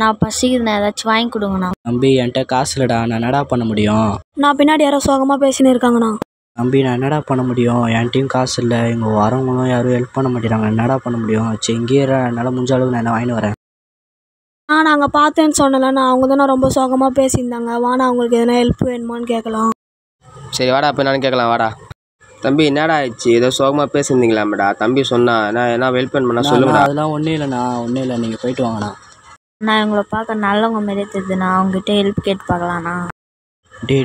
நான் பசிக்குதுண்ணா, ஏதாச்சும் வாங்கி கொடுங்கண்ணா. தம்பி என்கிட்ட காசு இல்லைடா, நான் என்னடா பண்ண முடியும்? நான் பின்னாடி யாரோ சோகமாக பேசின்னு இருக்காங்கண்ணா. தம்பி நான் என்னடா பண்ண முடியும்? என்கிட்டயும் காசு இல்லை, இங்கே வரவங்களும் யாரும் ஹெல்ப் பண்ண மாட்டேறாங்க. என்னடா பண்ண முடியும்? சரி இங்கேயே என்னால் முடிஞ்ச அளவுக்கு நான் என்ன வாங்கிட்டு வரேன். நாங்கள் பார்த்தேன்னு சொன்னலண்ணா, அவங்க தானே ரொம்ப சோகமாக பேசியிருந்தாங்க. வாண்ணா, அவங்களுக்கு எதனா ஹெல்ப் வேணுமான்னு கேட்கலாம். சரி வாடா, இப்போ என்னன்னு கேட்கலாம் வாடா. தம்பி என்னடா ஆயிடுச்சு? ஏதோ சோகமாக பேசியிருந்தீங்களாமேடா. தம்பி சொன்னா என்ன ஹெல்ப் பண்ண சொல்லுங்கடா. அதெல்லாம் ஒன்றும் இல்லைண்ணா, ஒன்றும் இல்லை, நீங்கள் போயிட்டு வாங்கண்ணா. நான் இவங்களை பார்க்க நல்லவங்க மாரியே தெரியுதுண்ணா, அவங்ககிட்ட ஹெல்ப் கேட்டு பார்க்கலாண்ணா.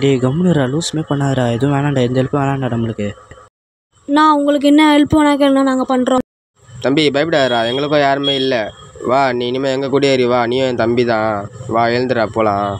டே கம்முனுரா, லூஸ்மே பண்ணாதடா, எதுவும் வேணாண்டா, எந்த ஹெல்ப்பும் வேணாண்டா நம்மளுக்கு. உங்களுக்கு என்ன ஹெல்ப் வேணா கேளுங்க, நாங்கள் பண்ணுறோம். தம்பி பயப்படாதடா, எங்களுக்கும் யாருமே இல்லை. வா நீ இனிமேல் எங்கள் கூட ஏறி வா, நீயும் என் தம்பி தான். வா எழுந்துடா போகலாம்.